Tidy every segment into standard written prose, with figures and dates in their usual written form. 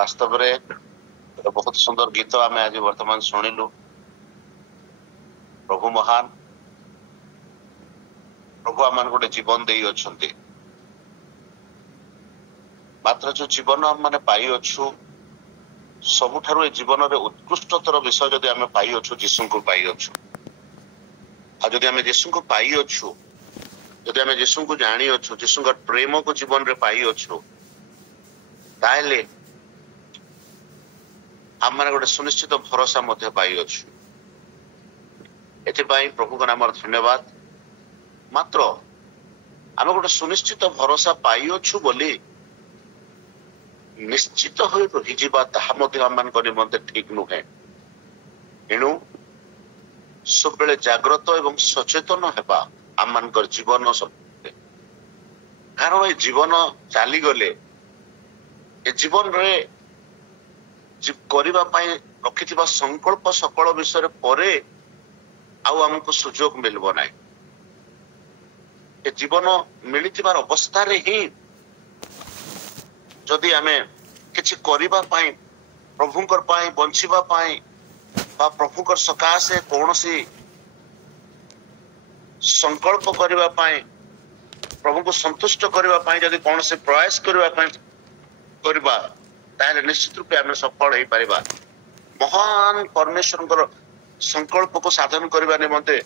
वास्तव में बहुत सुंदर गीत आम आज वर्तमान शुणिलु। प्रभु महान, प्रभु आम गोटे जीवन दे अच्छे, मात्र जो जीवन आम मैंने पाई अच्छु सबुठारु जीवन रे उत्कृष्टतर विषय जदि आम पाई अच्छु जीशु को पाई अच्छु। जदि आम जीशु को पाई अच्छु, जदि आम जीशु को जानी अच्छु, जीशु का प्रेम को जीवन रे पाई अच्छु, ताहले आम मैंने गोटे सुनिश्चित भरोसा मध्य पाई अच्छु। एथिपाई प्रभु का नाम धन्यवाद। मात्र आम गोटे सुनिश्चित भरोसा पाई अच्छु बोली निश्चित हो रहीजा ताहा निमंते ठीक नुहे। एणु सब बेले जाग्रत एवं सचेतन हेबा आम मान जीवन सब, कारण ये जीवन चली गले ए जीवन रे करबा पई रखिथिबा संकल्प सकल विषय परे आउ हमको सुजोग मिलबो नाही। ए जीवन मिलिथिबार अवस्था रे ही जदि आमे किछि करबा पई प्रभुंकर पई बंचिबा पई बा प्रभुंकर सकाशे कोनोसी संकल्प करबा पई प्रभु को संतुष्ट करबा पई जदि कोनोसी प्रयास करबा पई करबा ताले निश्चित रूपे आमे सफल होई परिबा। महान परमेश्वरंकर संकल्प को साधन करबा निमंते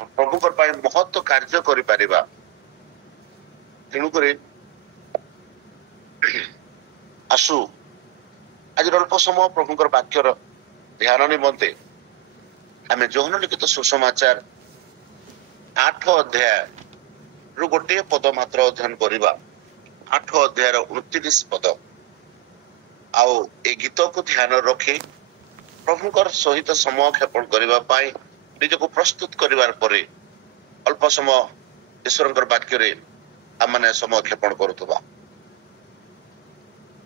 प्रभुंकर पई महत्व कार्य करि परिबा। तेणु करे आसु आज अल्प समय प्रभुंकर वाक्यर ध्यान निमंते आमे यूहन्ना लिखित सुसमाचार 8 अध्याय रु गोटे पद मात्र अध्ययन करिबा। 8 अध्याय 29 पद आओ ए गीत को ध्यान रखी प्रभुंकर सहित समय क्षेपण करबा पाई निज को प्रस्तुत करिवार परे अल्प समय ईश्वरंकर वाक्य रे आमने समय क्षेपण करूथबा।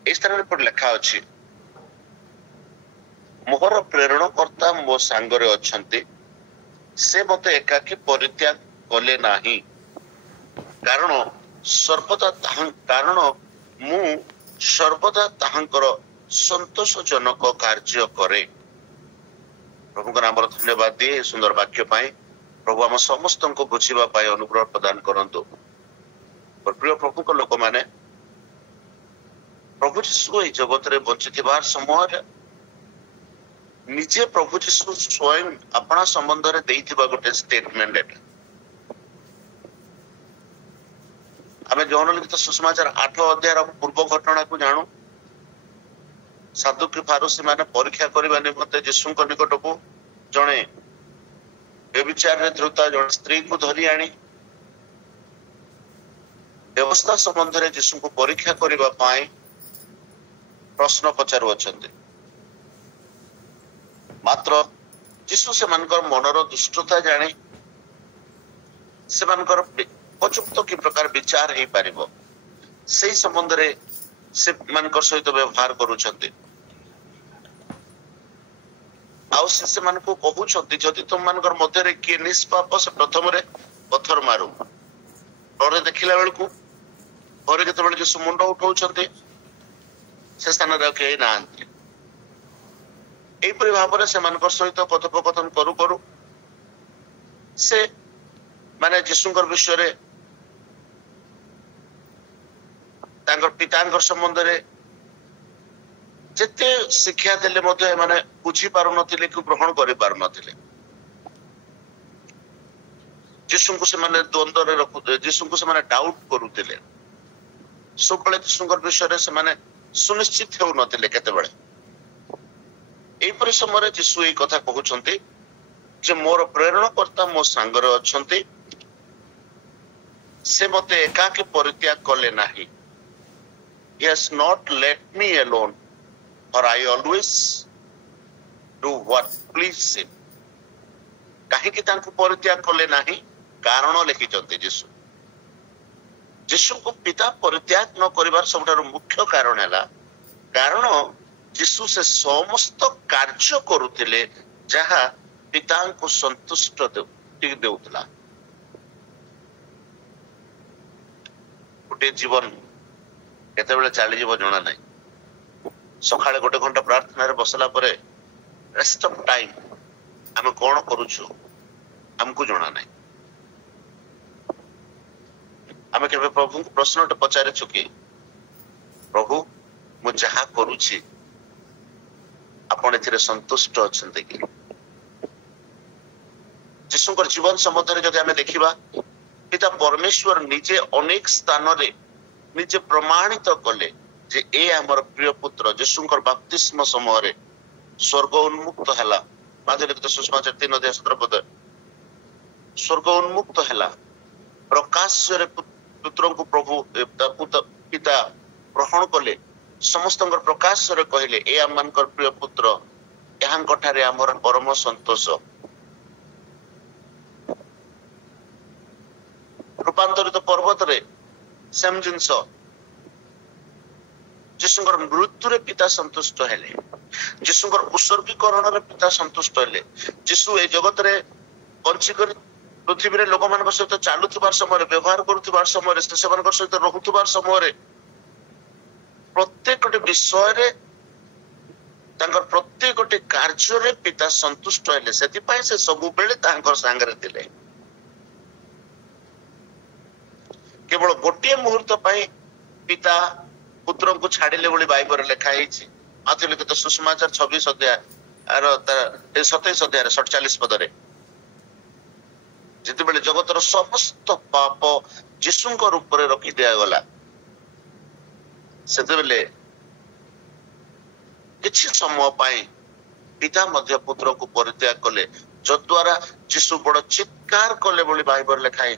इस स्थान पर लिखा अछि, मोहर प्रेरणकर्ता मो सांगरे अछंती, से मते एकाकी परित्याग कले नाही, कारण मु सर्वदा ताहांकर संतोषजनक कार्य करे। प्रभु का नाम धन्यवाद दिए सुंदर वाक्य पाई। प्रभु आम समस्त को बुझीबा पाई अनुग्रह प्रदान करंतु। प्रिय प्रभु को लोक माने प्रभु जीशु ए जगत रे बंचिथिबार समय निजे प्रभु जीशु स्वयं अपना संबंध रे देइथिबा गोटे स्टेटमेंट। आमे यूहन्ना लिखित सुसमाचार 8 अध्याय पूर्व घटना को जानू। साधुकी फारूसी माने परीक्षा करबा निमंते जीशु को निकट को जणे व्यभिचार रे धृता जणे स्त्री को धरि आनी व्यवस्था संबंध रे जीशु को परीक्षा करबा पाई प्रश्न पचारू अछंती। मात्र जीशु से मानकर मनर दुष्टता जाने से मानकर उपयुक्त कि प्रकार विचार हे पारिबो सेही संबंध रे से मानकर सहित व्यवहार करूछंती। आउ से मान को कहउछंती जदि तुम मानकर मध्य रे के निष्पाप से प्रथम रे पत्थर मारू। और देखिला बेल को और केते बेल जे मुंड उठाउछंती से स्थान रे के नांती। एई परि भाबरे से मानकर सहित कथोपकथन करू करू से माने जीशुंकर विषय रे तांकर पितांकर संबंध रे जेते शिक्षा देले मते माने बुझी पारु नथिले कि ग्रहण करि पारु नथिले। जीशु को से माने द्वंद्व रे रखु, जीशु को से माने डाउट करूतिले। सब बेले जीशुंकर विषय रे से माने सुनिश्चित हेउ नथिले केते बेले। एई परि समय जीशु एई कथा कहउछंती जे मोर प्रेरणकर्ता मो सांगरे अछंती, से मते एकाकी परित्याग कले नाही। He has not let me alone, for I always do what pleases him. कहीं कि तांको परित्याग कले नाही कारण लिखिचंती जीशु। जीशु को पिता परित्याग न करिवार सबठारु मुख्य कारण हैला कारण जीशु से समस्त कार्य करुतिले जहा पिता को संतुष्ट देउतला। गोटे जीवन केते बेले चली जीव जना नहीं। सकाळे गोटे घंटा प्रार्थना रे बसला परे रेस्ट ऑफ टाइम आम कौन करुछु हमको जना नहीं। आम के प्रभु को प्रश्न पचारे कि प्रभु मु जहा करुछि आपण एथिरे संतुष्ट अछंते कि? यीशुकर जीवन संबंध जदि आम देखा पिता परमेश्वर निजे अनेक स्थान रे निजे प्रमाणित कले जे ए हमर प्रिय पुत्र। यीशुकर बपतिस्म समय रे स्वर्ग उन्मुक्त हला। माध्यलिखित सुसमाचार 3:17 स्वर्ग उन्मुक्त हला। प्रकाश रे पुत्र को प्रभु पिता ग्रहण कले। समस्त प्रकाश रे कहले ए आमनकर प्रिय पुत्र एहांकठारे हमर परम संतोष। रूपांतरित पर्वत रे सेम जिनस यीशुकर मृत्यु रे पिता संतुष्ट हेले। यीशुकर उत्सर्गीकरण रे पिता संतुष्ट हेले। यीशु ए जगत रे बंची कर पृथ्वी रे लोक मान सहित चालुथिबार समय व्यवहार करुथिबार समय सेमान सहित रहुथिबार समय प्रत्येक विषय रे तांकर प्रत्येक कार्य रे पिता संतुष्ट हेले। सेति पय से सब बेले तांकर संगरे थिले। केवल गोटे मुहूर्त पाई पिता पुत्र को छाड़िले बोली बाइबल लिखा है। माध्यलिखित सुसमाचार 26 अध्याय 27 अध्याय 47 पदरे जिते बेले जगतर समस्त पाप यीशुकर ऊपर रखी दिया गला सेते बेले किछि समय पाई पिता मध्य पुत्र को परित्याग कले जद्वारा यीशु बड़ चित्कार कले बोली बाइबल लिखा है।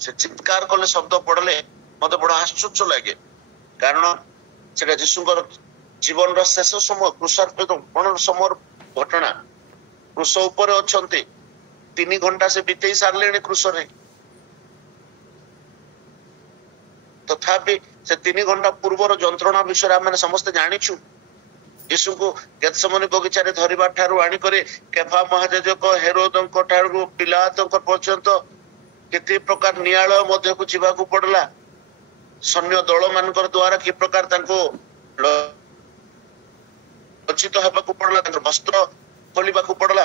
से चित्कार कले शब्द पढ़ले मत बड़ा आश्चर्य लगे कारण सेटा यीशुकर जीवन रो शेष समय क्रूसार्पण समय घटना। क्रूस ऊपर अछंती 3 घंटा से बीते सारले क्रूस रे तथापि से 3 घंटा पूर्वर जंत्रणा विषय आम समस्त जानिछु। यीशु को गेत्सेमनी बगीचा रे धरिबा ठारू आनी करे केफा महायाजक हेरोदक ठारू पिलातक पर्यंत केते प्रकार न्यायालय मध्य को जीवा को पड़ला। सैन्य दल मानकर द्वारा कि प्रकार तांको लज्जित हेबा को पड़ला। तांकर वस्त्र खोलिबा को पड़ला।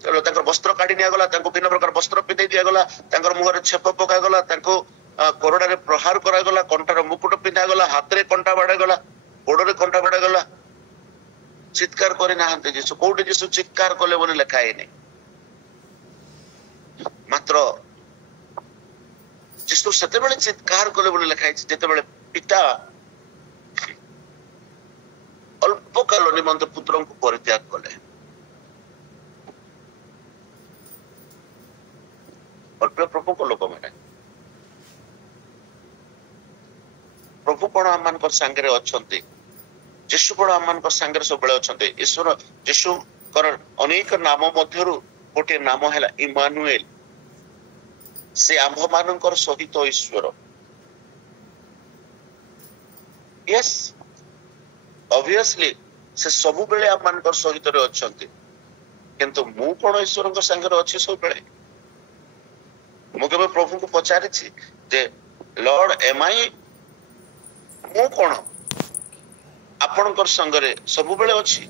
तांकर वस्त्र काढी निया गला। तांको बिना प्रकार वस्त्र पिंधाई दिया गला। तांकर मुहरे छेप पका गला। तांको कोरडा रे प्रहार करा गला। कंठार मुकुट पिंधा गला। हाथ रे कंठा बाड़ा गला। गोड़ रे कंठा बाड़ा गला। चित्कार करे नाहंते यीशु कोठी यीशु चित्कार कले बोले लिखा है नहीं। मात्र यीशु सेते बेले चित्कार कले बोले लिखा है जेते बेले पिता अल्प काल निमंत पुत्र को परित्याग कले। और प्रभु को लोक मैंने प्रभु कौन आम सांगे अच्छे यीशु कौन आम सांगे सब अच्छा। ईश्वर यीशु अनेक नाम मध्य गोटे नाम है इमानुएल। से आंभ मान सहित ईश्वर। यस ऑब्वियसली से सब बेले आम मान सहित अच्छा किंतु मु कौन ईश्वर सांगे अच्छी सब बेले। मुझे प्रभु को पचारि जे लॉर्ड एम आई मु कौन आपणकर संगरे सब बेले अच्छी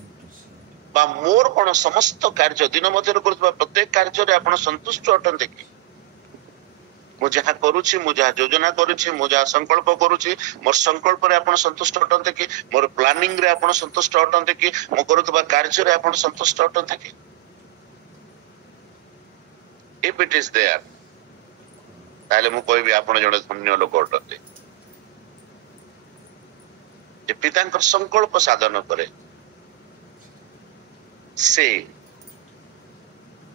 बा मोर कौन समस्त कार्य दिन मध्य प्रत्येक कार्य आप संतुष्ट अटंते कि मु जहा करूछि मु जहा योजना करूछि मु जहा संकल्प करूछि मोर संकल्प रे आपण संतुष्ट अटंते कि मोर प्लानिंग रे आपण संतुष्ट अटंते कि मु करूतबा कार्य रे आपण संतुष्ट अटंते कि। इफ इट इज देयर ताले मु कहबी आपण जणे धन्य लोक अटंते जे पितांकर संकल्प साधन करे से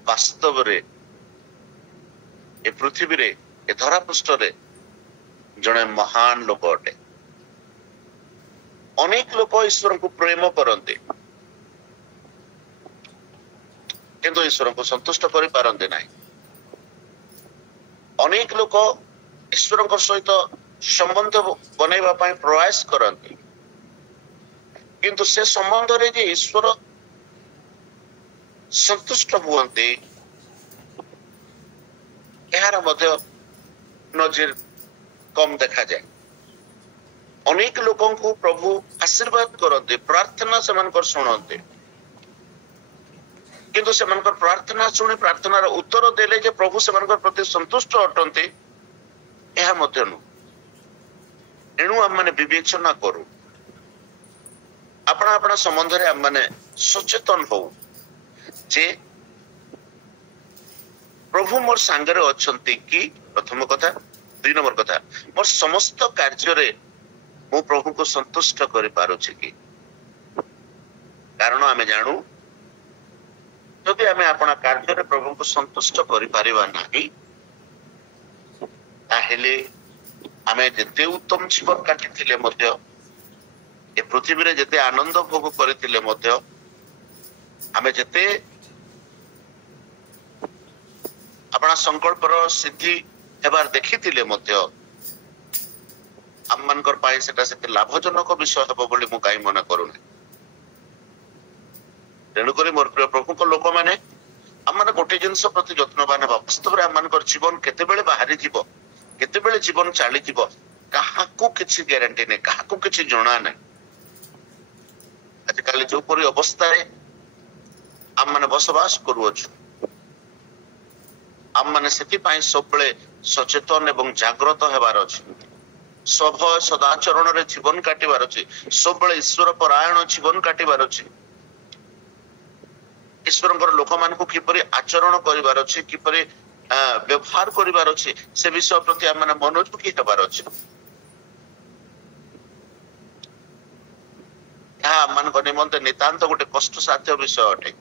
वास्तव रे ए पृथ्वी रे ए धरा पृष्ठ रे जड़े महान लोक अटे। अनेक लोक ईश्वर को प्रेम करते किंतु ईश्वर को संतुष्ट कर पारते नहीं। अनेक लोक ईश्वर सहित संबंध बनैबा पई प्रयास करते किंतु से संबंध रे जे ईश्वर संतुष्ट हुअन्ते यार मध्य नजर कम देखा जाए। अनेक लोगों को प्रभु आशीर्वाद करते, प्रार्थना सेमानकर शुणते, किंतु सेमानकर प्रार्थना शुणी प्रार्थनार उत्तर देले जे प्रभु सेमानकर प्रति संतुष्ट अटंते यह मध्य नु। एणु आम माने विवेचना करू, अपना अपना संबंध रे आम माने सचेतन हो जे प्रभु मोर सांगरे अछंती कि। प्रथम कथा। 2 नंबर कथा, मोर समस्त कार्य रे मो प्रभु को संतुष्ट करि पारुछि कि। कारण आमे जानू जदि आमे अपना कार्य रे प्रभु को संतुष्ट करि पारिबा नाही ताहेले आमे जेते उत्तम जीवन काटिथिले मध्य, ए पृथ्वी रे जेते आनंद भोग करथिले मध्य, आमे जेते अपना संकल्पर सिद्धि हेबार देखिथिले मध्य आम मानकर पाए सेटा सेते लाभजनक विषय हेबो बोली मु काई मना करूनी। तेणु करी मोर प्रिय प्रभु को लोक माने आम माने गोटे जिंस प्रति यत्नवान हेबा। वास्तव रे आम मानकर जीवन केतेबेले बाहरी जीवो, केतेबेले जीवन चाली जीवो, काहाकू किछि ग्यारंटी नै, काहाकू किछि जणा नै। आजकल जो परि अवस्था रे आम माने बसवास करूछु, आम माने सेति पाई सबले सचेतन एवं जागृत हेबार अछि, सभय सदाचरण रे जीवन काटिबार अछि, सबले ईश्वर परायण जीवन काटिबार अछि, ईश्वरंकर लोक मान को किपरि आचरण करिबार अछि, किपरि व्यवहार करिबार अछि, से विषय प्रति आम माने मनोयोगी हेबार अछि। मान को निमंते नितांत गोटे कष्ट साध्य विषय अटे।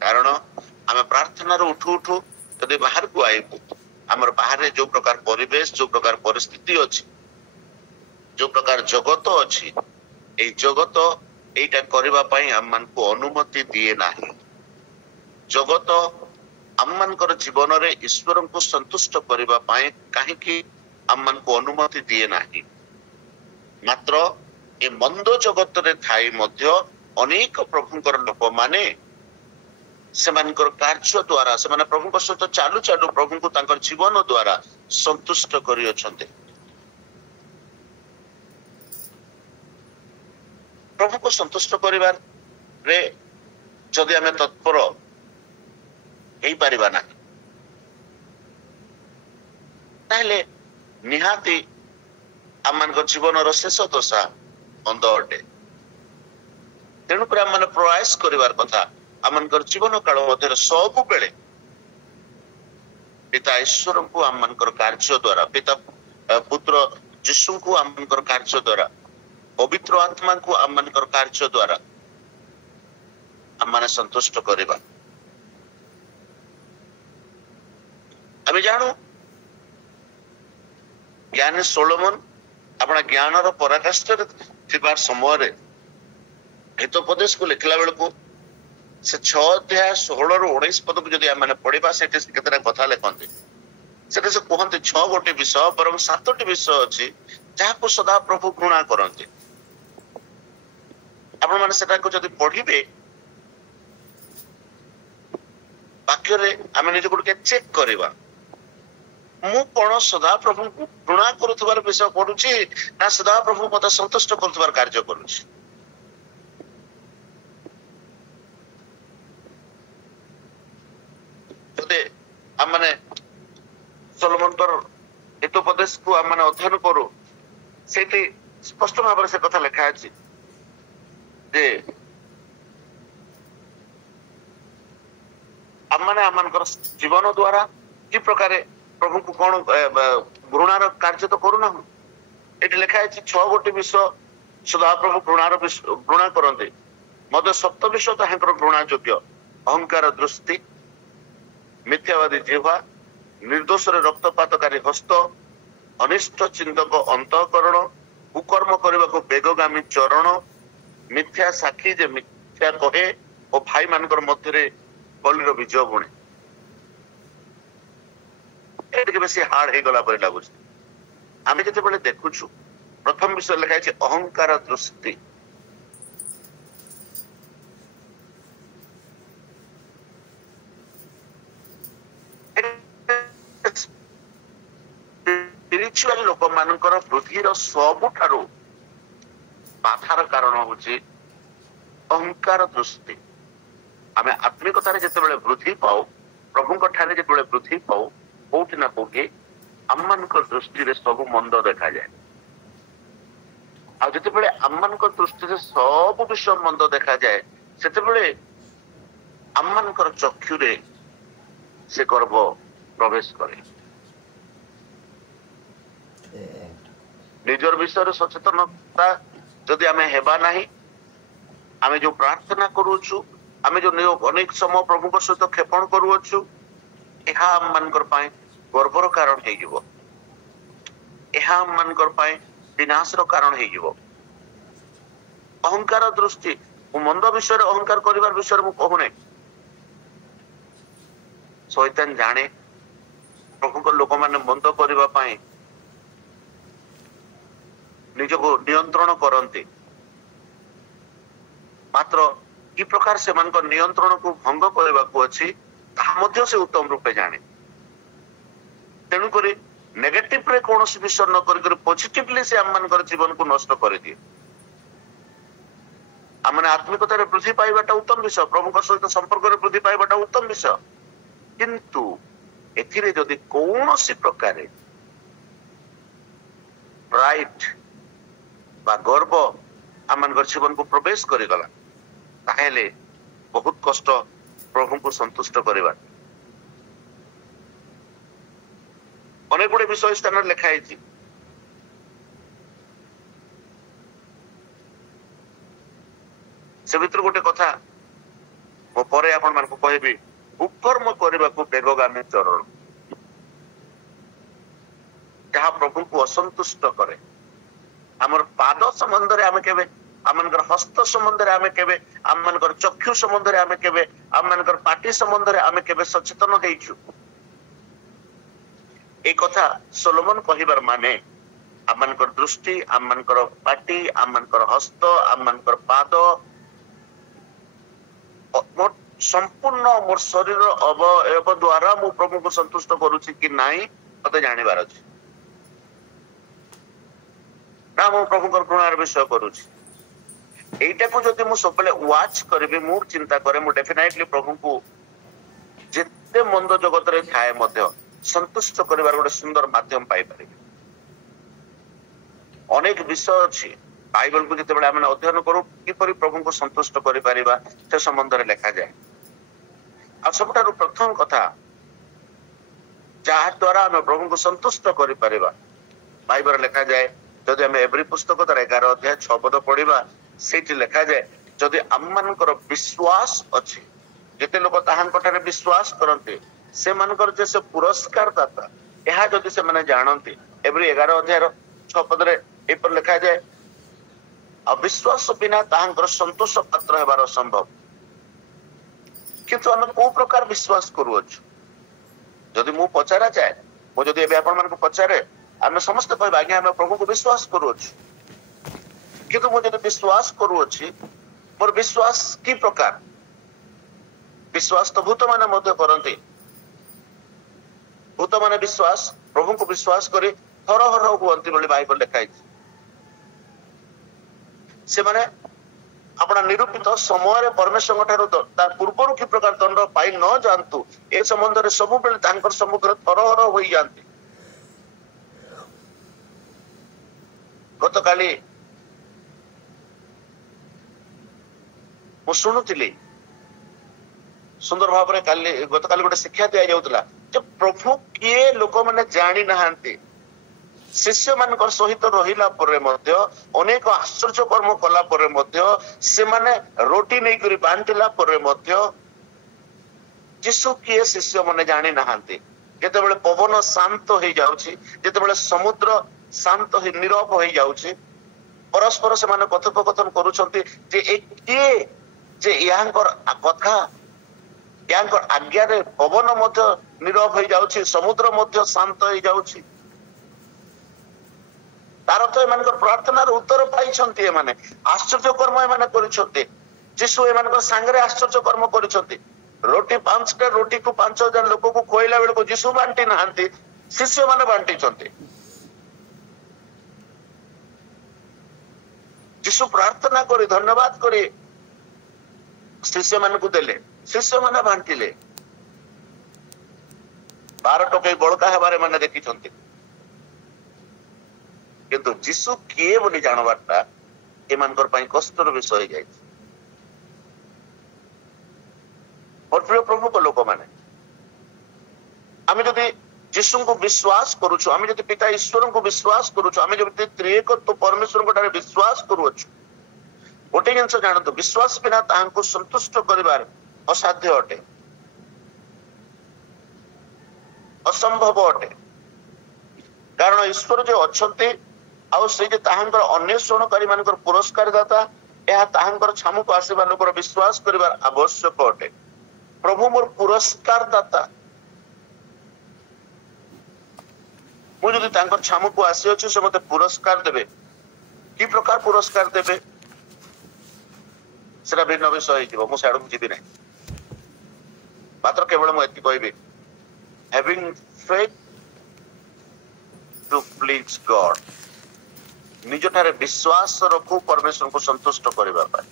कारण आम प्रार्थना उठू उठू यदि बाहर को आईबू, आमर बाहर जो प्रकार परिवेश, जो प्रकार परिस्थिति अछि, जो प्रकार जगत अछि, ए जगत एटा करबा पई आम मान को अनुमति दिए नाही। जगत आम मानकर जीवन रे ईश्वर को संतुष्ट करबा पई काहे कि आम मान को अनुमति दिए नाही। मात्र ए मंद जगत रे थाई मध्य अनेक प्रभुंकर लोक माने सेमानकर कार्य द्वारा सेमाने प्रभु सहित चालू चालू प्रभु को तांकर जीवन द्वारा संतुष्ट करि अछंते। प्रभु को संतुष्ट करिवार रे जदि आमे तत्पर हेई परिबा ना ताहले निहाती आमनकर जीवन रो शेष दशा अंध अटे। तेणु पर आम प्रयास करिवार कथा आमनकर जीवन काल मध्य सब बेले पिता ईश्वर को आमनकर कार्य द्वारा, पिता पुत्र यीशु को आमनकर कार्य द्वारा, पवित्र आत्मा को आमनकर कार्य द्वारा आम माने संतुष्ट करिबा। आमे जानू ज्ञानी सोलोमन अपना ज्ञान रो पराकाष्ठ थिबार समय रे हितोपदेश को लिखला बेल को से 6 अध्याय 16 ରୁ 19 पद को जदि आम पढ़ा से केतरा कथा लिखते से कहते 6 गोटे विषय बरं 7टी विषय अच्छी जहाँ सदा प्रभु घृणा करते। आपण माने सेटा को जदि पढ़िबे वाक्य रे आम निज को चेक करवा मु कौन सदा प्रभु को घृणा करुवार विषय पढ़ुची ना सदा प्रभु मत संतुष्ट करुवार कार्य करुची। आम माने सोलोमनकर हितोपदेश को आम माने अध्ययन करू से स्पष्ट भाव से कथा लिखा अछि जे आम माने आमनकर जीवन द्वारा कि प्रकार प्रभु को कौन घृणार कार्य तो करू ना। ये लिखा है 6 गोटे विषय सदा प्रभु घृणा करते मध्य 7 विषय तो घृणा योग्य अहंकार दृष्टि, मिथ्यावादी जिह्वा, निर्दोष रक्तपातकारी हस्त, अनिष्ट चिंतक अंतःकरण, कुकर्म करने को बेगगामी चरण, मिथ्या साक्षी जे मिथ्या कहे और भाई मानकर मध्य कलिर बीज बुणे। बेसी हार्ड हो गला लगुच आम जिते देखुछु प्रथम विषय लिखा है अहंकार दृष्टि। स्पिरिचुअल लोक मानकर वृद्धिर सबुठारु बाधार कारण होची अहंकार दृष्टि। आमे आत्मिकतार जेतेबेले वृद्धि पाऊ, प्रभुଙ୍କ ठारे जेतेबेले वृद्धि पाऊ, कोठी ना कोठी आम्मानक दृष्टि रे सब मंद देखा जाए। आ जेतेबेले आम्मानक दृष्टि रे सब विषय मंद देखा जाए, सेतेबेले आम्मानकर चक्षु रे से गर्व प्रवेश करे। निजर विषय सचेतनता जदि आमे हेबा नाही, आमे जो प्रार्थना करूछु, आमे जो अनेक समय प्रभु सहित क्षेपण करूछु, यह आम मानकर पाए गर्वर कारण हे जीवो, यह आम मानकर पाए विनाशर कारण हे जीवो। अहंकार दृष्टि मंद विषय अहंकार करिवार विषय मु कहूने, शैतान जाने प्रभु को लोक माने मंद करिवा पाए निजको नियंत्रण करते, मात्र कि प्रकार से मान को नियंत्रण को भंग करने को अच्छी ताहा से उत्तम रूपे जाने। तेणु करी नेगेटिव रे कौन विषय न कर पॉजिटिवली से आम मान जीवन को नष्ट कर दिए। आम मैंने आत्मिकतार वृद्धि पाइबाटा उत्तम विषय, प्रभु सहित संपर्क वृद्धि पाइबाटा उत्तम विषय, किंतु एथिरे जदि कौन प्रकार प्राइड बा गर्व आम मान जीवन को प्रवेश करिगला, ताहेले बहुत कष्ट प्रभु को संतुष्ट करवा। अनेक गुड़े विषय स्थान लिखाई, से भीतर गोटे कथा मो परे आपण मान को कहबी, कुकर्म करने को बेगगामी चरण जहाँ प्रभु को असंतुष्ट करे। आमर पाद संबंध रे आमे केबे, आमनकर हस्त संबंध रे आमे केबे, आमनकर चक्षु संबंध रे आमे केबे, आमनकर पाटी संबंध रे आमे केबे सचेतन हेइछु। ए कथा सोलोमन कहिबार माने आमनकर दृष्टि, आमनकर पाटी, आमनकर हस्त, आमनकर पाद, मोर संपूर्ण मोर शरीर अवयव द्वारा मु प्रभु को संतुष्ट करूछि कि नाही मते जानिबार अछि ना, मु प्रभु को करुणार विषय करूछि। एटा को जदि मु सबले वाच करबे, मु चिंता करे, मु डेफिनेटली प्रभु को जेते मंद जगत रे थाए मध्य संतुष्ट करिवार गोटे सुंदर माध्यम पाई परिबे। अनेक विषय अछि बाइबल को जेतेबेले आमे अध्ययन करू किपरि प्रभु को संतुष्ट करि परिबा से संबंध रे लिखा जाय। आ सबटारु प्रथम कथा जहा द्वारा आमे प्रभु को संतुष्ट करि परिबा बाइबल लिखा जाय। जदि आमे एवरी पुस्तक तार 11 अध्याय 6 पद पढ़िबा, सेठी लिखा जाय जदि आममानकर विश्वास अछि, जेते लोक ताहांकठारे विश्वास करन्ते से मानकर जे से पुरस्कार दाता यह जदि से माने जानते, एवरी 11 अध्याय 6 पद रे ए पर लिखा जाय अविश्वास बिना ताहांकर संतोष पात्र हेबार असंभव। किंतु आमे को प्रकार विश्वास करू अछि, जदि मु पचारा जाय, मु जदि एबे आपण मानको पचारे, आमे समस्त कहबा आज्ञा आमे प्रभु को विश्वास करू अछि, किंतु मु जदि विश्वास करू अछि, मोर विश्वास की प्रकार? विश्वास तो भूत माने मध्य करन्ते, भूत माने विश्वास प्रभु को विश्वास करे हर हुअन्ति बोली बाइबल लिखाई। से माने अपना निरूपित समय परमेश्वर ठारू पूर्वर कि प्रकार दंड पाई न जानतु ए संबंध रे सब बेले तांकर सम्मुखरे थरहर होई जानती। गतकाली मु शुणुतिली सुंदर भाव रे काली गतकाली गोटे शिक्षा दिया जाउतला जे प्रभु किए लोक माने जानि नहांती। शिष्य मानकर सहित रहिला परे मध्य अनेक आश्चर्य कर्म कला परे मध्य से माने रोटी नहीं करी बांटिला परे मध्य यीशु किए शिष्य माने जानि नहांती। जेतेबेले पवन शांत हो जाउछि, जेतेबेले समुद्र शांत हो नीरव हो जाउछि, परस्पर से माने कथोपकथन करूछंती जे ए किए जे यांकर कथा यांकर आज्ञा रे पवन मध्य नीरव हो जाउछि, समुद्र मध्य शांत हो जाउछि। तार तो एमानकर प्रार्थनार उत्तर पाइछंती, एमाने आश्चर्य कर्म एमाने करिछंती। यीशु एमानकर संगे आश्चर्य कर्म करिछंती। रोटी 5टा रोटी को 5000 लोक को खोइला बेले को यीशु बांटी नहांती, शिष्य माने बांटी छंती। ଯୀଶୁ ପ୍ରାର୍ଥନା କରି ଧନ୍ୟବାଦ କରି ଶିଷ୍ୟ ମାନଙ୍କୁ ଦେଲେ, ଶିଷ୍ୟ ମାନେ ବାଣ୍ଟିଲେ। 12 ଟଙ୍କା ବଳକା ହେବାରେ ମାନେ ଦେଖିଛନ୍ତି, କିନ୍ତୁ ଯୀଶୁ କିଏ ବୋଲି ଜାଣବାରଟା ଏମାନଙ୍କର ପାଇଁ କଷ୍ଟର ବିଷୟ ହେଇଯାଇଛି। ମୋର ପ୍ରିୟ ପ୍ରଭୁଙ୍କ ଲୋକମାନେ, ଆମେ ଯଦି ଯୀଶୁଙ୍କୁ ବିଶ୍ୱାସ କରୁଛୁ, ଆମେ ଯଦି ପିତା ଈଶ୍ୱରଙ୍କୁ ବିଶ୍ୱାସ କରୁଛୁ, ଆମେ ଯଦି ତ୍ରିଏକତ୍ଵ ପରମେଶ୍ୱରଙ୍କ ଠାରେ ବିଶ୍ୱାସ କରୁଅଛୁ, ଗୋଟେ ଜିନିଷ ଜାଣନ୍ତୁ, ବିଶ୍ୱାସ ବିନା ତାହାଙ୍କୁ ସନ୍ତୁଷ୍ଟ କରିବାର ଅସାଧ୍ୟ ଅଟେ, ଅସମ୍ଭବ ଅଟେ। କାରଣ ଈଶ୍ୱର ଯେ ଅଛନ୍ତି ଆଉ ସେ ଯେ ତାହାଙ୍କର ଅନ୍ୱେଷଣକାରୀ ମାନଙ୍କର ପୁରସ୍କାର ଦାତା, ଏହା ତାହାଙ୍କର ଛାମୁକୁ ଆସିବା ଲୋକର ବିଶ୍ୱାସ କରିବାର ଆବଶ୍ୟକ ଅଟେ। ପ୍ରଭୁ ମୋର ପୁରସ୍କାର ଦାତା, ମୁଁ ଯଦି ତାଙ୍କର ଛାମୁକୁ ଆସିଅଛି ସେ ମତେ ପୁରସ୍କାର ଦେବେ। କି ପ୍ରକାର ପୁରସ୍କାର ଦେବେ ସେଟା ଭିନ୍ନ ବିଷୟ ହେଇଯିବ, ମୁଁ ସିଆଡକୁ ଯିବି ନାହିଁ। ମାତ୍ର କେବଳ ମୁଁ ଏତିକି କହିବି, having faith to please God, ନିଜଠାରେ ବିଶ୍ୱାସ ରଖୁ ପରମେଶ୍ୱରଙ୍କୁ ସନ୍ତୁଷ୍ଟ କରିବା ପାଇଁ।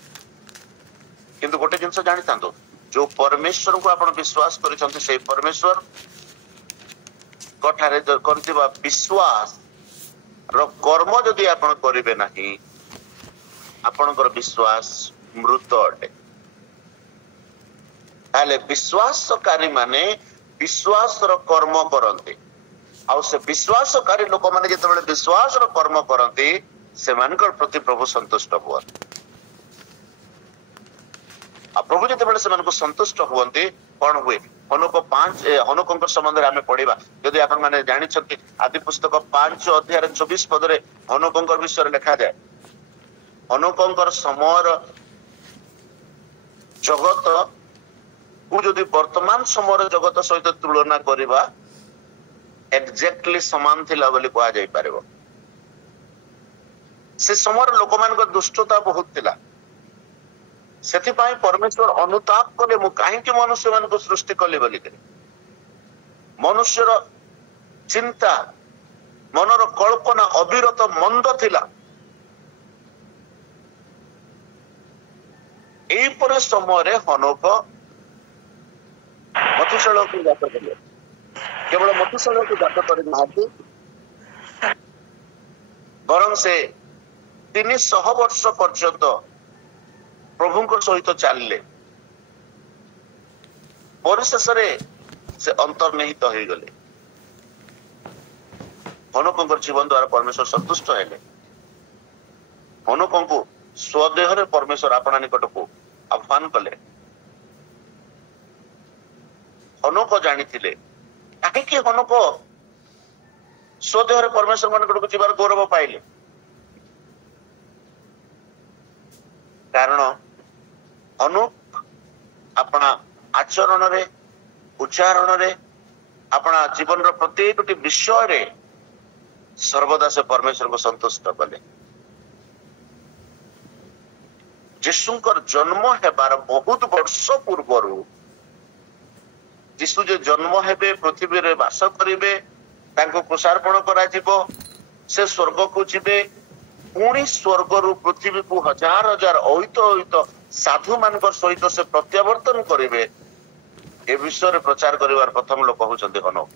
କିନ୍ତୁ ଗୋଟେ ଜିନିଷ ଜାଣିଥାନ୍ତୁ, ଯୋଉ ପରମେଶ୍ୱରଙ୍କୁ ଆପଣ ବିଶ୍ୱାସ କରିଛନ୍ତି ସେଇ ପରମେଶ୍ୱର ଠାରେ କରିଥିବା ବିଶ୍ୱାସ ର କର୍ମ ଯଦି ଆପଣ କରିବେ ନାହିଁ, ଆପଣଙ୍କର ବିଶ୍ୱାସ ମୃତ ଅଟେ। ତାହେଲେ ବିଶ୍ୱାସକାରୀ ମାନେ ବିଶ୍ୱାସର କର୍ମ କରନ୍ତି, ଆଉ ସେ ବିଶ୍ୱାସକାରୀ ଲୋକମାନେ ଯେତେବେଳେ ବିଶ୍ୱାସର କର୍ମ କରନ୍ତି ସେମାନଙ୍କର ପ୍ରତି ପ୍ରଭୁ ସନ୍ତୁଷ୍ଟ ହୁଅନ୍ତି। ଆଉ ପ୍ରଭୁ ଯେତେବେଳେ ସେମାନଙ୍କୁ ସନ୍ତୁଷ୍ଟ ହୁଅନ୍ତି କଣ ହୁଏ? ହନୋକଙ୍କ ସମ୍ବନ୍ଧରେ ଆମେ ପଢିବା। ଯଦି ଆପଣ ମାନେ ଜାଣିଛନ୍ତି, ଆଦି ପୁସ୍ତକ 5 ଅଧ୍ୟାୟରେ 24 ପଦରେ ହନୋକଙ୍କ ବିଷୟରେ ଲେଖାଯାଏ। ହନୋକଙ୍କର ସମୟର ଜଗତ କୁ ଯଦି ବର୍ତ୍ତମାନ ସମୟର ଜଗତ ସହିତ ତୁଳନା କରିବା, ଏକ୍ଜାକ୍ଟଲି ସମାନ ଥିଲା ବୋଲି କୁହାଯାଇ ପାରିବ। ସେ ସମୟର ଲୋକମାନଙ୍କ ଦୁଷ୍ଟତା ବହୁତ ଥିଲା, ସେଥିପାଇଁ ପରମେଶ୍ୱର ଅନୁତାପ କଲେ, ମୁଁ କାହିଁକି ମନୁଷ୍ୟ ମାନଙ୍କୁ ସୃଷ୍ଟି କଲି ବୋଲିକରି। ମନୁଷ୍ୟର ଚିନ୍ତା, ମନର କଳ୍ପନା ଅବିରତ ମନ୍ଦ ଥିଲା। ଏହିପରି ସମୟରେ ହନୋକ ମଥୁଶାଳକୁ ଜାତ କଲେ। କେବଳ ମଥୁଶାଳକୁ ଜାତ କରିନାହାନ୍ତି, ବରଂ ସେ 300 ବର୍ଷ ପର୍ଯ୍ୟନ୍ତ ପ୍ରଭୁଙ୍କ ସହିତ ଚାଲିଲେ। ପରିଶେଷରେ ସେ ଅନ୍ତର୍ନିହିତ ହେଇଗଲେ। ହନୋକଙ୍କର ଜୀବନ ଦ୍ୱାରା ପରମେଶ୍ୱର ସନ୍ତୁଷ୍ଟ ହେଲେ। ହନୋକଙ୍କୁ ସ୍ୱଦେହରେ ପରମେଶ୍ୱର ଆପଣା ନିକଟକୁ ଆହ୍ୱାନ କଲେ। ହନୋକ ଜାଣିଥିଲେ କାହିଁକି ହନୋକ ସ୍ୱଦେହରେ ପରମେଶ୍ୱର ନିକଟକୁ ଯିବାର ଗୌରବ ପାଇଲେ। କାରଣ ହନୋକ ଆପଣା ଆଚରଣରେ, ଉଚ୍ଚାରଣରେ, ଆପଣା ଜୀବନର ପ୍ରତ୍ୟେକଟି ବିଷୟରେ ସର୍ବଦା ସେ ପରମେଶ୍ୱରଙ୍କୁ ସନ୍ତୁଷ୍ଟ କଲେ। ଯୀଶୁଙ୍କର ଜନ୍ମ ହେବାର ବହୁତ ବର୍ଷ ପୂର୍ବରୁ ଯୀଶୁ ଯେ ଜନ୍ମ ହେବେ, ପୃଥିବୀରେ ବାସ କରିବେ, ତାଙ୍କୁ କୃଷାର୍ପଣ କରାଯିବ, ସେ ସ୍ୱର୍ଗକୁ ଯିବେ, ପୁଣି ସ୍ୱର୍ଗରୁ ପୃଥିବୀକୁ ହଜାର ହଜାର ଅହିତ ସାଧୁ ମାନଙ୍କ ସହିତ ସେ ପ୍ରତ୍ୟାବର୍ତ୍ତନ କରିବେ, ଏ ବିଷୟରେ ପ୍ରଚାର କରିବାର ପ୍ରଥମ ଲୋକ ହଉଛନ୍ତି ହନୋକ।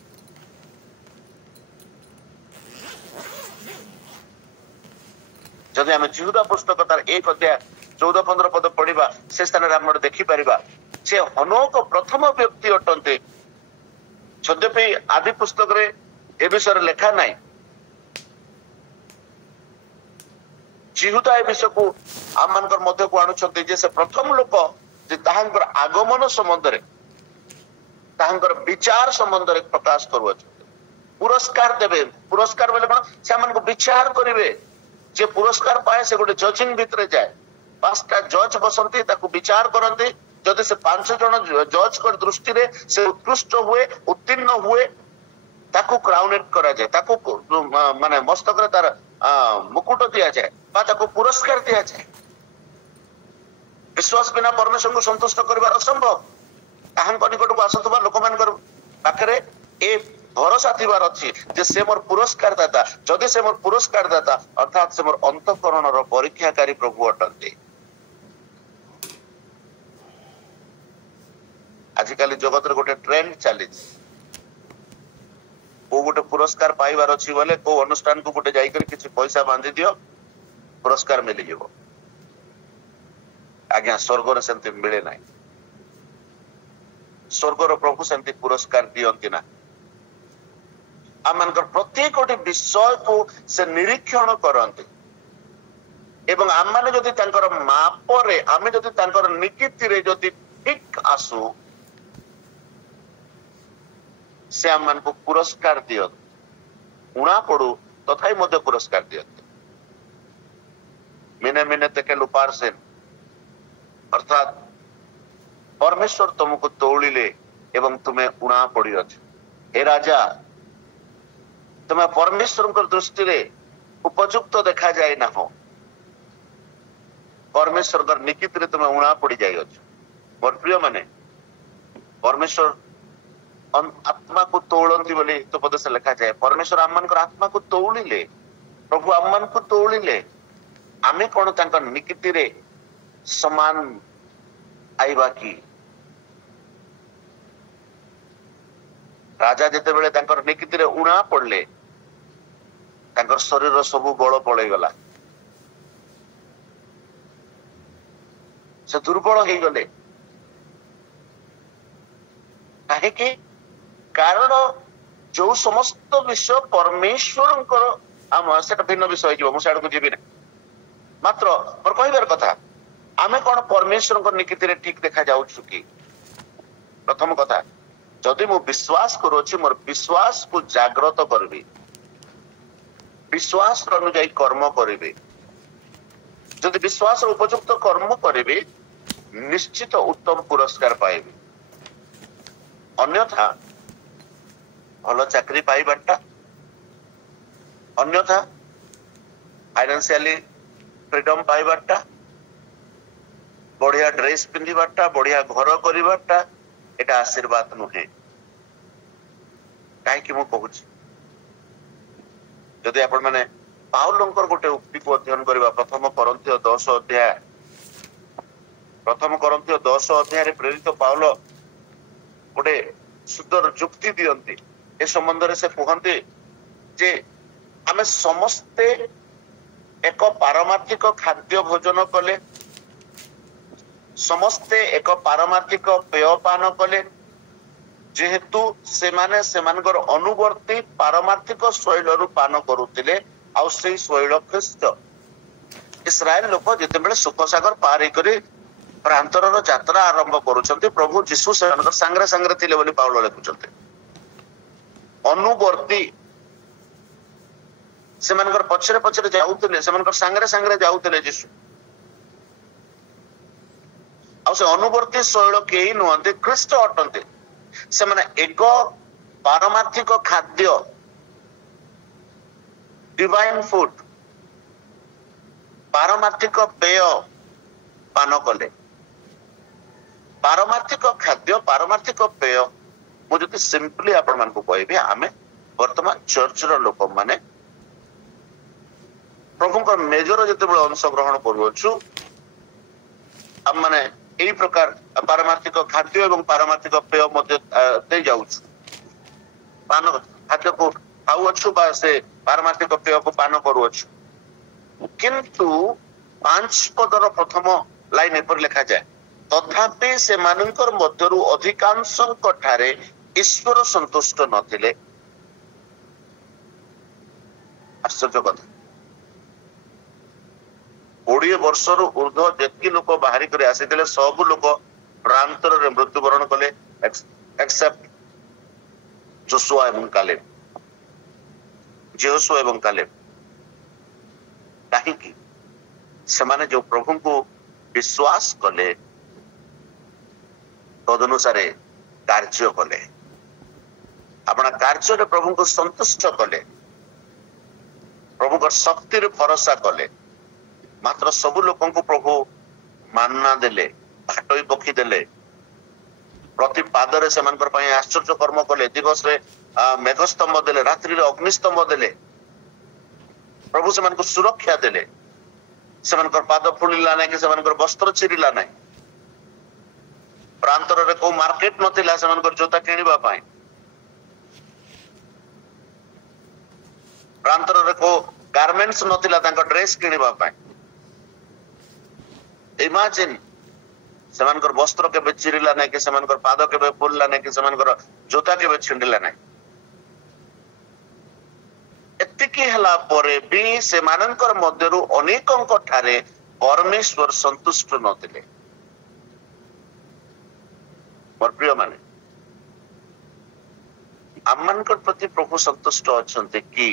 ଯଦି ଆମେ ଯିହୁଦା ପୁସ୍ତକ ତାର 1 ଅଧ୍ୟାୟ 14-15 ପଦ ପଢିବା, ସେ ସ୍ଥାନରେ ଆମେ ଦେଖିପାରିବା ସେ ହନୋକ ପ୍ରଥମ ବ୍ୟକ୍ତି ଅଟନ୍ତି। ଯଦ୍ୟପି ଆଦି ପୁସ୍ତକରେ ଏ ବିଷୟରେ ଲେଖା ନାହିଁ, ଯିହୁଦା ଏ ବିଷୟକୁ ଆମମାନଙ୍କର ମଧ୍ୟକୁ ଆଣୁଛନ୍ତି ଯେ ସେ ପ୍ରଥମ ଲୋକ ଯେ ତାହାଙ୍କର ଆଗମନ ସମ୍ବନ୍ଧରେ, ତାହାଙ୍କର ବିଚାର ସମ୍ବନ୍ଧରେ ପ୍ରକାଶ କରୁଅଛନ୍ତି। ପୁରସ୍କାର ଦେବେ। ପୁରସ୍କାର ବୋଲେ କଣ? ସେମାନଙ୍କୁ ବିଚାର କରିବେ। ଯେ ପୁରସ୍କାର ପାଏ ସେ ଗୋଟେ ଜଜିଂ ଭିତରେ ଯାଏ। 5ଟା ଜଜ ବସନ୍ତି, ତାକୁ ବିଚାର କରନ୍ତି। ଯଦି ସେ 5 ଜଣ ଜଜଙ୍କ ଦୃଷ୍ଟିରେ ସେ ଉତ୍କୃଷ୍ଟ ହୁଏ, ଉତ୍ତୀର୍ଣ୍ଣ ହୁଏ, ତାକୁ କ୍ରାଉନେଟ୍ କରାଯାଏ, ତାକୁ ମାନେ ମସ୍ତକରେ ତାର ମୁକୁଟ ଦିଆଯାଏ ବା ତାକୁ ପୁରସ୍କାର ଦିଆଯାଏ। ବିଶ୍ୱାସ ବିନା ପରମେଶ୍ୱରଙ୍କୁ ସନ୍ତୁଷ୍ଟ କରିବା ଅସମ୍ଭବ। ତାହାଙ୍କ ନିକଟକୁ ଆସୁଥିବା ଲୋକମାନଙ୍କର ପାଖରେ ଏ भरोसा थिबार अछि जे से मोर पुरस्कार दाता जदि से मोर पुरस्कार दाता अर्थात से मोर अंतःकरण रो परीक्षाकारी प्रभु अटंती। आजिकाली जगत रे गोटे ट्रेंड चली को गोटे पुरस्कार पाइबार अछि बोले को अनुष्ठान को गोटे जाइकर किछि पैसा बांधी दियो पुरस्कार मिली जीवो। आज्ञा स्वर्ग रे सेंति मिले नाही। स्वर्ग रो प्रभु सेंति पुरस्कार दियंती ना। आमनकर प्रत्येक गोटे विषय को से निरीक्षण करंती एवं आम माने जदि तांकर माप रे आमे जदि तांकर नीति रे जदि ठीक आसु से आम मान को पुरस्कार दियो उणा पड़ू तथापि मध्य पुरस्कार दियो। मिने मिने तेके लुपार से अर्थात परमेश्वर तुमको तोड़िले एवं तुम्हें उणा पड़ी अछि। हे राजा तुम्हें परमेश्वर दृष्टि रे उपयुक्त देखा जाए ना हो परमेश्वर निकित रे तुम्हें उणा पड़ी जाए अछि। मोर प्रिय माने परमेश्वर आत्मा को तोड़ती बोली तो पद से लिखा जाए परमेश्वर आम मान आत्मा को तोड़िले प्रभु आम मान को तोड़िले आमे कौन तांकर निकित रे समान आईबा की राजा जेते बेले तांकर निकित रे उणा पड़ले तांकर शरीर सबु बल पड़े गला से दुर्बल हो गले कहीं कारण जो समस्त विषय परमेश्वर आम से भिन्न विषय मुझे को जीवी मात्र मोर कहबार कथा आमे कौन परमेश्वर निकित रे ठीक देखा जाऊँ कि प्रथम कथा जदि मु विश्वास करुच्ची मोर विश्वास को जागृत करबी विश्वास अनुଯାयी कर्म करेंगे जदि विश्वास उपयुक्त कर्म करेंगे निश्चित उत्तम पुरस्कार पाएबे। अन्यथा भल चाकरी पाइबाटा अन्यथा फाइनेंशियली फ्रीडम पाइबाटा बढ़िया ड्रेस पिंधिबाटा बढ़िया घर करिबाटा एटा आशीर्वाद नुहे कहीं मु कहूँ जदि आपण माने पाउलंकर गोटे उक्ति को अध्ययन करबा प्रथम करंथियो 10 अध्याय रे प्रेरित पाउल गोटे सुंदर जुक्ति दियंती ए संबंध रे से कहंती जे आमे समस्ते एक पारमार्थिक खाद्य भोजन कले समस्ते एक पारमार्थिक पेय पान कले जेहेतु सेमाने सेमानकर अनुवर्ती पारमार्थिक शैल पान करुतिले आउ से शैल ख्रीष्ट इस्राएल लोक जितेबेले सुख सागर पार करी प्रांतर यात्रा आरंभ करुछंती प्रभु जीशु सेमानकर सांगरे सांगरे थिले बोली पाउल लिखुछंती अनुवर्ती सेमानकर पछरे पछरे जाउतिले सेमानकर सांगरे सांगरे जाउतिले जीशु आउ से अनुवर्ती शैल केही नुहंती ख्रीष्ट अटंती से माने एक पारमार्थिक खाद्य डिवाइन फूड पारमार्थिक पेय पान कले पारमार्थिक खाद्य पारमार्थिक पेय मुझे सिंपली आपण मान को कहबे आमे वर्तमान चर्च रो लोक माने प्रभु को मेजर जते बड़ अंश ग्रहण करूछु हम माने यही प्रकार पारमार्थिक खाद्य एवं पारमार्थिक पेय मध्य दे जाउछु पान खाद्य को खाउछु बा से पारमार्थिक पेय को पान करूछु किंतु 5 पदर प्रथम लाइन पर लिखा जाए तथापि से मानकर मध्यरु अधिकांशक ठारे ईश्वर संतुष्ट नथिले आश्चर्य कथा 20 वर्ष ऊर्ध जेतकी लोक बाहरी कर आसीथिले सब लोक प्रांतर रे मृत्युवरण कले एक्सेप्ट जोशुआ एवं कालेब जोशुआ एवं कालेब कहीं की सेमाने जो प्रभु को विश्वास कले तदनुसारे कार्य कले अपना कार्य रे प्रभु को संतुष्ट कले प्रभु को शक्ति रे भरोसा कले मात्र सब लोक प्रभु मानना देले भाटई पक्षी देले प्रति पादरे से आश्चर्य कर्म कले दिवस रे मेघस्तंभ देले रात्रि अग्निस्तंभ देले प्रभु से सुरक्षा देले से पाद फुलिला ना कि वस्त्र चिरिला ना प्रांतर रे को मार्केट नथिला से जोता किनिबा पाए प्रांतर रे को गारमेंट्स नथिला तांको ड्रेस किनिबा पाए इमेजिन से वस्त्र के चिरिला ना कि पाद के फुलिला ना कि जोता के छिंडिला ना एतिकी हला परे भी से मानकर मध्यरु अनेकंक ठारे परमेश्वर संतुष्ट नथिले मोर प्रिय माने आमनकर प्रति प्रभु संतुष्ट अछंते कि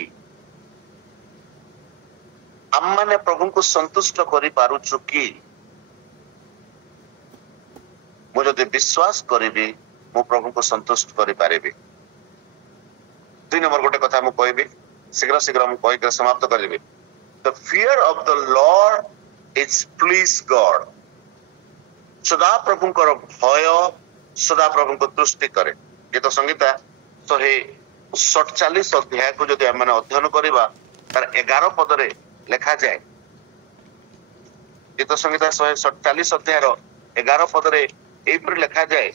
आम्माने प्रभु को संतुष्ट करि पारुछु कि मु जदि विश्वास करिबि मु प्रभु को संतुष्ट करि पारिबि 2 नंबर गोटे कथा मु कहबि शीघ्र शीघ्र मु कहि के समाप्त करिबि the fear of the lord is please god सदा प्रभु को भय सदा प्रभु को तुष्टि करे गीत संगीता 147 अध्याय को जदि हम अध्ययन करिबा तार 11 पद रे लिखा जाए गीत संगीता 147 अध्याय रो 11 पद रे एपर लिखा जाए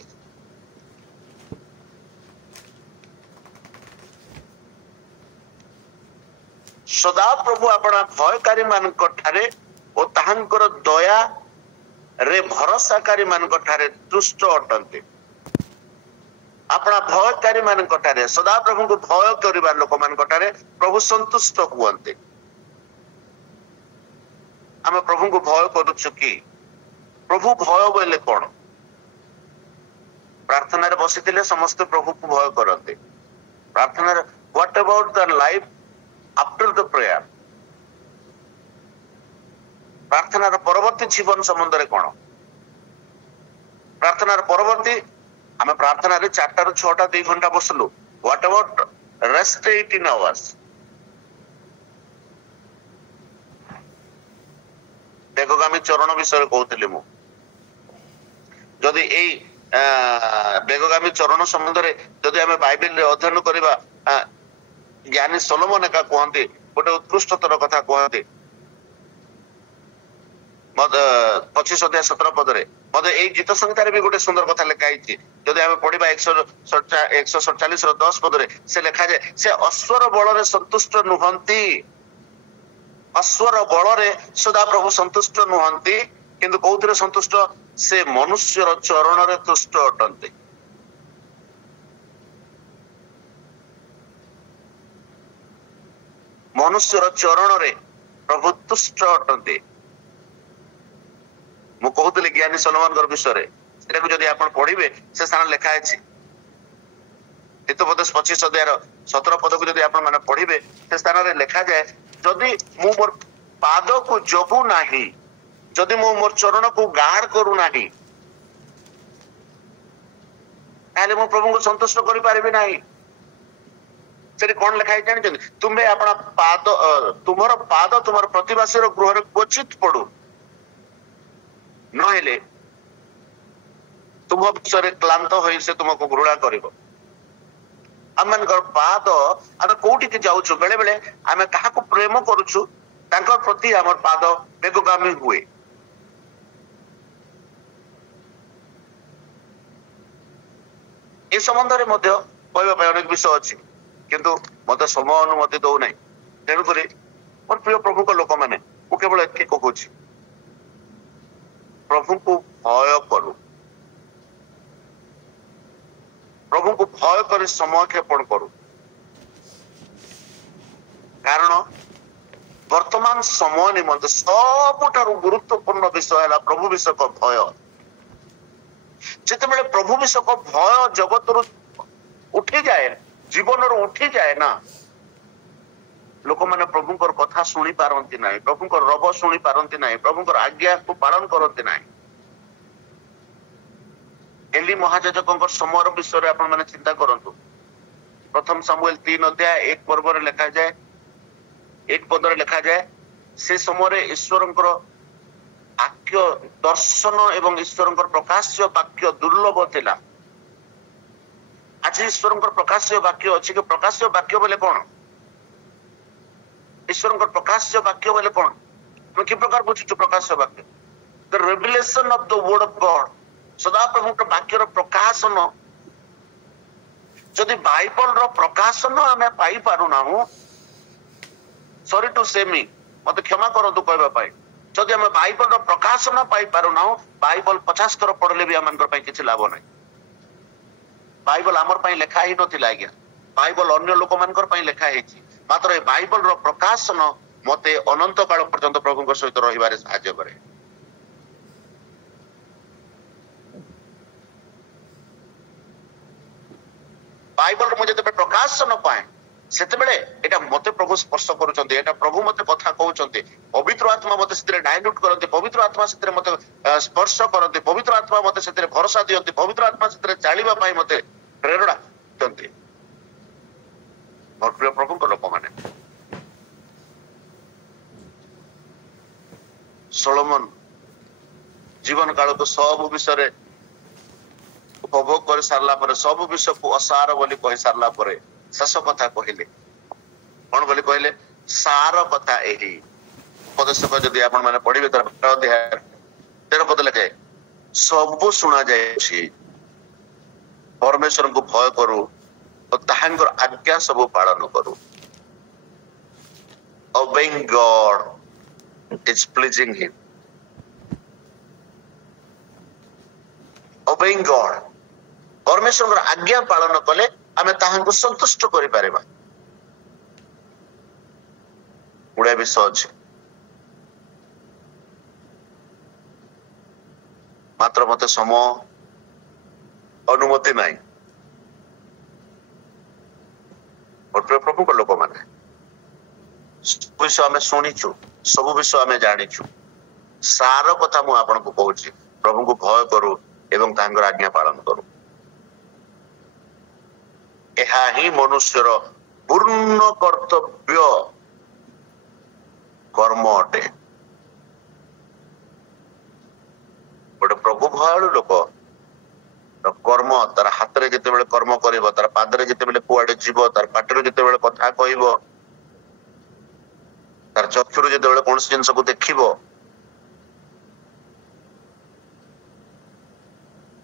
सदा प्रभु अपना भयकारी मान ठारे और ताहांकर दया रे भरोसाकारी मान ठारे तुष्ट अटंते अपना भयकारी मान ठारे सदा प्रभु को भय करबा लोक मान ठारे प्रभु संतुष्ट हुअन्ते आमे प्रभु को भय करूछु कि प्रभु भय बोले कोन प्रार्थना रे बसिथिले समस्त प्रभु को भय करते प्रार्थना रे what about the life after the prayer प्रार्थना रे परवर्ती जीवन संबंध रे कोन प्रार्थना रे परवर्ती आमे प्रार्थना रे 4 टा 6 टा 2 घंटा बसलु व्हाट अबाउट रेस्ट 18 आवर्स बेगगामी चरण विषय कहते मु जदि एई बेगगामी चरण संबंध रे जदि आमे बाइबल रे अध्ययन करिबा ज्ञानी सोलोमन का कहते गोटे उत्कृष्टतर कथा कहते 25 अध्याय 17 पद रे मते एई गीत संहिता रे भी गोटे सुंदर कथा लिखा हिची जदि आमे पढिबा 147 रो 10 पद रे से लिखा जाय से अश्वर बल रे संतुष्ट नुहंती अश्वर बल रे सदा प्रभु संतुष्ट नुहंती किंतु कोउथरे संतुष्ट से मनुष्यर चरण रे तुष्ट अटंते मनुष्यर चरण रे प्रभु तुष्ट अटंते मु कहूतले ज्ञानी सोलोमन विषय सेटा को जदि आपण पढिबे से स्थान लिखा अछि हितोपदेश 25 अध्याय 17 पद को जदि आपण माने पढिबे से स्थान रे लिखा जाय जदि मु मोर पाद को जगु नाही जदि मु मोर चरण को गाढ़ करू नाही ताले मु प्रभु को संतुष्ट करि पारिबे नाही से कोन लिखा है जानि तुम्हे अपना पाद तुमर पाद तुमर प्रतिवासी रो गृह रे क्वचित पडु नहेले तुम विषय क्लांत होई से तुमको घृणा करिवो आमनकर पाद आमे कोठी के जाउछु बेले बेले आमे काहा को प्रेम करूछु तांकर प्रति हमर पाद बेगगामी हुए ए संबंध रे मध्य कहबा पय अनेक विषय अछि किंतु मते समय अनुमति दो नै तेनु करी मोर प्रिय प्रभु को लोक माने मु केवल एके कहूछि प्रभु को भय करू प्रभु को भय कर समय क्षेपण करू कारण वर्तमान समय निमंते सबुठारु गुरुत्वपूर्ण विषय है प्रभु विषय को भय जिते प्रभु विषय को भय जगत उठी जाए जीवन उठी जाए ना लोक मैंने प्रभु कथा शुणी पारती ना प्रभु रब शुणी पारती ना प्रभु आज्ञा को पालन करती ना एली महायाजक समय विषय आप चिंता करंतु प्रथम सामुएल 3 अध्याय 1 पर्व लिखा जाए 1 पद लिखा जाए से समय ईश्वर आख्य दर्शन एवं ईश्वर प्रकाश्य वाक्य दुर्लभ थिला आज ईश्वर प्रकाश्य वाक्य अच्छी कि प्रकाश्य वाक्य बोले कौन ईश्वर प्रकाश्य वाक्य बोले कौन कि प्रकार बुझुछु प्रकाश्य वाक्य the revelation of the word of God सदा प्रभु वाक्यर प्रकाशन जदि बाइबल रो प्रकाशन आमे पाई पारु ना सॉरी टू से मी मत क्षमा करंतु कहबा पाई जदि आमे बाइबल रो प्रकाशन पाई पारु ना बाइबल 50 कर पढ़ले भी आमनकर पाई किछि लाभ नै बाइबल आमर पाई लेखा ही नथिला आज्ञा बाइबल अन्य लोक मानकर पाई लेखा हेछि मात्र ए बाइबल रो प्रकाशन मते अनंत काल पर्यंत प्रभु को सहित रहिबारे सहाय्य करे बाइबल मुझे जब प्रकाशन पाए सेते बेले एटा मते प्रभु स्पर्श करूचंती एटा प्रभु मते कथा कहउचंती पवित्र आत्मा मते सेते डायल्यूट करंती पवित्र आत्मा सेते मते स्पर्श करंती पवित्र आत्मा मते सेते भरोसा दियंती पवित्र आत्मा सेते चालिबा पाई मते प्रेरणा दियंती मोर प्रिय प्रभु को लोक माने सोलोमन जीवन काल को सब विषय उपभोग कर सारला पर सब विषय को असार बोली कहि सारला पर शेष कथा कहले कौन बोली कहले सार कथा एही पदस्थ जदि आपण माने पढ़िबे तर 13 पद लिखे सब सुना जाय परमेश्वर को भय करू और ताहांकर आज्ञा सब पालन करू obeying God is pleasing him obeying God परमेश्वर आज्ञा पालन कले आमे ताहांको संतुष्ट करि पारेबा गुडा विषय अछि मात्र मते सम अनुमति नाही और प्रभु को लोक माने सब विषय आमे सुनिछु सब विषय आमे जानिछु सार कथा मु आपन को कहूची प्रभु को भय करू एवं तांगर आज्ञा पालन करू एहा ही मनुष्यर पूर्ण कर्तव्य कर्म अटे गोटे प्रभु भयालु लोक कर्म तार हाथ रे जिते बेले कर्म करिवो तार पाद रे जिते बेले कुआडे जीवो तार पाटी रे जिते बेले कथा कहिवो तार चक्षु रे जिते बेले कोनस जिंस को देखिवो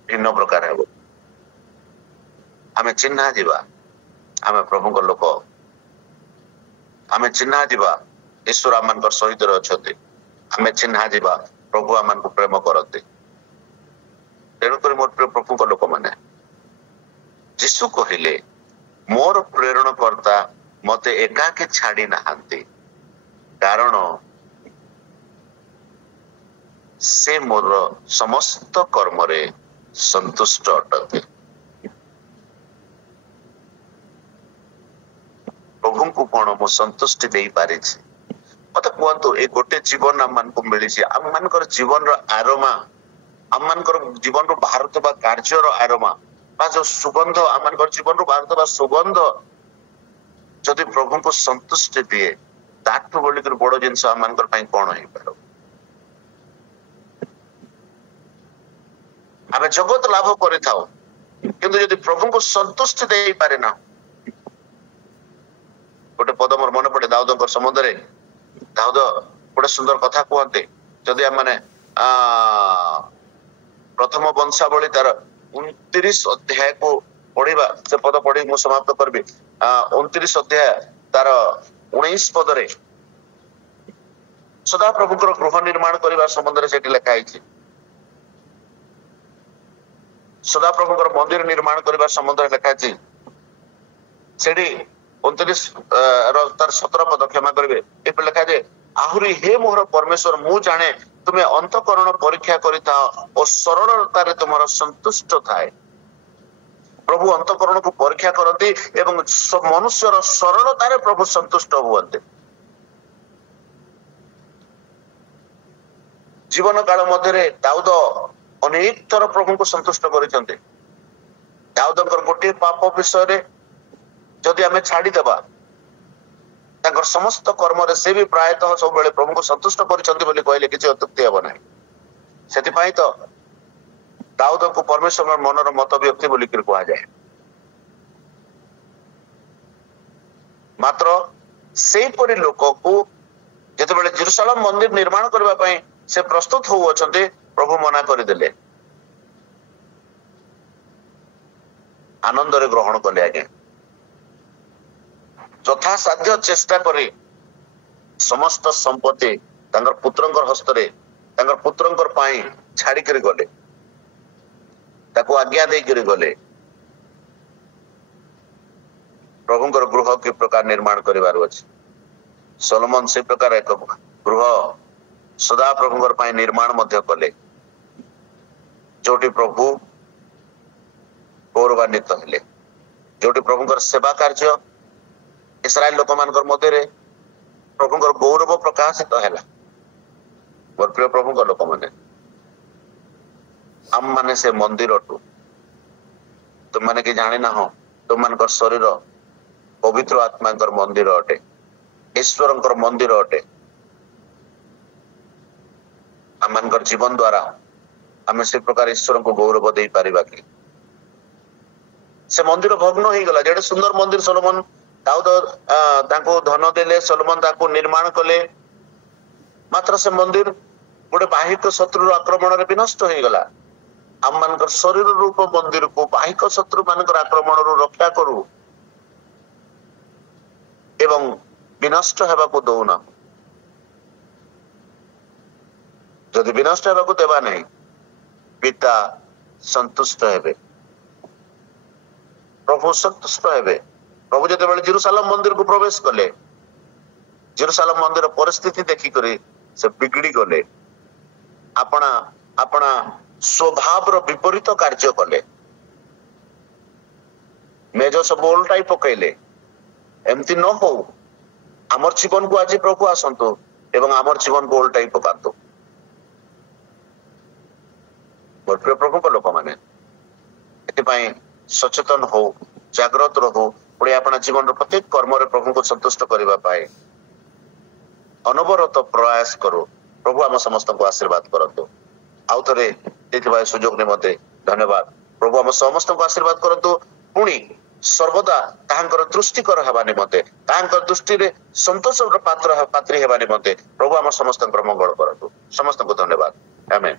भिन्न प्रकार हेबो आमे चिन्हा दिबा आमे प्रभु को लोक आमे चिन्हा दिबा ईश्वर आमन को सहित रे अछते आमे चिन्हा दिबा प्रभु आमन को प्रेम करते तेणु कर मोर प्रभु को लोक माने यीशु कहिले मोर प्रेरण करता मते एकाके छाड़ी नाहंती कारण से मोर समस्त कर्म रे संतुष्ट अटते प्रभु को कौन मो संतुष्टि दे पारे मत कहतु ए गोटे जीवन आम मान को मिली आम मानकर जीवन आरोमा आम मानकर जीवन रो भारत बा कार्य रो आरोमा बा जो सुगंध आम मानकर जीवन रो भारत बा सुगंध जदि प्रभु को संतुष्टि दिए ताठु बोली कर बड़ जिंस आम मानकर पई कोन होई पारो आमे जगत लाभ करे थाओ किंतु यदि प्रभु को संतुष्टि दे पारे ना गोटे पद मोर मन पड़े दाऊद संबंध में दाऊद गोटे सुंदर कथा कहते जदि आम माने प्रथम वंशावली तार 29 अध्याय को पढ़िबा से पद पढ़ी मु समाप्त करबी 29 अध्याय तार 19 पद रे सदा प्रभु को गृह निर्माण करबा संबंध रे सेठी लिखा है सदा प्रभु को मंदिर निर्माण करबा संबंध रे लिखा है सेठी 29 तार 17 पद क्षमा करेंगे ये लिखा जाए आहुरी हे मोहर परमेश्वर मु जाने तुम्हें अंतकरण परीक्षा करिता और सरलता रे तुम्हारा संतुष्ट थाए प्रभु अंतकरण को परीक्षा करती एवं मनुष्यर सरलता रे प्रभु संतुष्ट हुअन्ते जीवन काल मध्य दाऊद अनेक थर प्रभु को संतुष्ट करिसंते दाऊदकर गोटे पाप विषय रे जदि आमे छाड़ी देबा तांकर समस्त कर्म रे से भी प्रायतः सब बेले प्रभु को संतुष्ट करिसंती बोली कहले किछि अत्युक्ति हेबो नाही सेति पई तो दाऊद को परमेश्वर मनर मत व्यक्ति बोली कर कहा जाए मात्र सेपरी लोक को जितेबाला जेरुसलम मंदिर निर्माण करने से प्रस्तुत होउछन्ते प्रभु मना करदेले आनंद ग्रहण कले आगे यथा साध्य चेष्टा करे समस्त संपत्ति पुत्रंकर हस्तरे पुत्रंकर पाई छाड़ी कर गले ताको आज्ञा दे कर गले प्रभुंकर गृह कि प्रकार निर्माण करिवार अछि सोलोमन से प्रकार एक गृह सदा प्रभुंकर पाई निर्माण मध्य कले जोटी प्रभु गौरवान्वित हेले जोटी प्रभुंकर सेवा कार्य इस्राएल लोक मानकर मध्य प्रभुंकर गौरव प्रकाशित हैला मोर प्रिय प्रभुंकर लोक माने आम माने से मंदिर टू तुम माने कि जाने ना हो तुम मानकर शरीर पवित्र आत्मांकर मंदिर अटे ईश्वरंकर मंदिर अटे आम मानकर जीवन द्वारा आम से प्रकार ईश्वर को गौरव दे पारिबा कि से मंदिर भग्न हो गला जेडे सुंदर मंदिर सोलोमन दाऊद ताको धन देले सोलोमन ताको निर्माण कले मात्र से मंदिर गोटे बाहिक शत्रु आक्रमण रे विनष्ट हो गला आम मानकर शरीर रूप मंदिर को बाहिक शत्रु मानकर आक्रमण रु रक्षा करू एवं विनष्ट हेबा को दौना जदि विनष्ट हेबा को देबा नहीं पिता संतुष्ट हेबे प्रभु संतुष्ट हेबे प्रभु जते जेरुसलम मंदिर को प्रवेश कले जेरुसलम मंदिर परिस्थिति देखी करे से बिगड़ी गले अपना अपना स्वभाव विपरीत कार्य कले मेज सब उल्टाई पकईले एमती न हो आमर जीवन को आज प्रभु आसतु एवं आमर जीवन को उल्टाई पकातु मोर प्रिय प्रभु को लोक माने एतिपाई सचेतन हो जागृत रहो पुणी अपना जीवन प्रत्येक कर्म प्रभु को संतुष्ट करने पाए अनवरत प्रयास करो प्रभु आम समस्त को आशीर्वाद करतु आउ थे सुजोग निमंते धन्यवाद प्रभु आम समस्त को आशीर्वाद करतु पुणी सर्वदा तांकर दृष्टिकर हेबा निमंते तांकर दृष्टि रे संतोष पात्र पात्री हेबा निमंते प्रभु आम समस्त मंगल करतु समस्त को धन्यवाद आमेन।